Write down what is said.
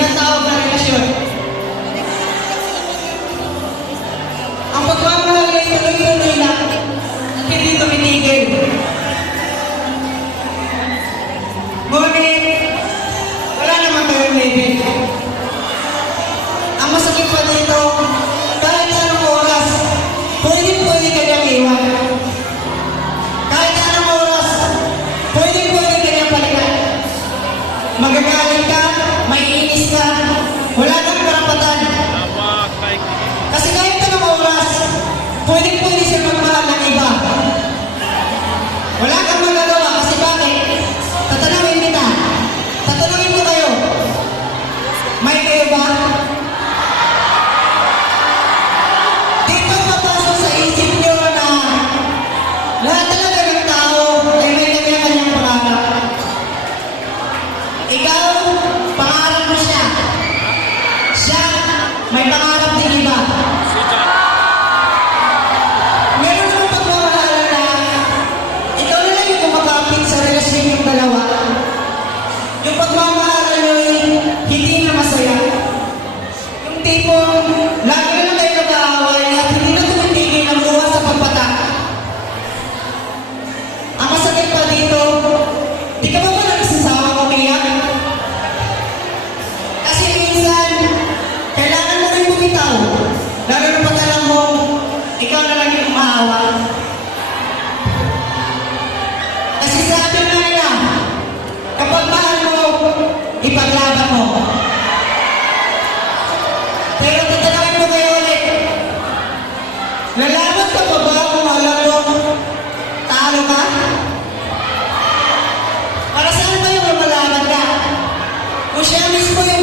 tinatawag na relasyon. Ang pagmamahal ay tuloy-tuloy lang at hindi tumitigil. Ngunit, wala naman kayong limit. Ang masakit pa dito, kahit anong oras, pwede kanyang iwan. Kahit anong oras, pwede kanyang palitan. Magagalit ka, maiinis ka, wala kang karapatan. Kasi kahit anong oras, pwede siya magmahal ng iba. Wala kang magagawa kasi bakit? Tatanungin kita. Tatanungin ko kayo. May kayo ba? Dito papasok sa isip nyo na lahat talaga ng tao ay may kanya-kanyang pangarap. Ikaw, pangarap mo siya. Siya, may pangarap din iba. Meron naman pagmamahala na ikaw na lang yung kumakapit sa relasyon yung dalawa. Yung pagmamahala nyo ay hindi na masaya. Yung tipong lagi na lang kayo nag-aaway at hindi na tumitigil ang buwan sa pagpatak. Ang masakit pa dito, di ka ba nagsasawang umiyak? Kasi minsan, kailangan mo rin bumitaw. Lalo na pag alam mo, ikaw na lang yung umaawa. Kasi sabi nga nila, kapag mahal mo, ipaglaban mo. Pero tatanungin ko kayo ulit, lalaban ka pa ba kung alam mo, talo ka? Para saan ba yung lumalaban ka? Kung siya mismo yung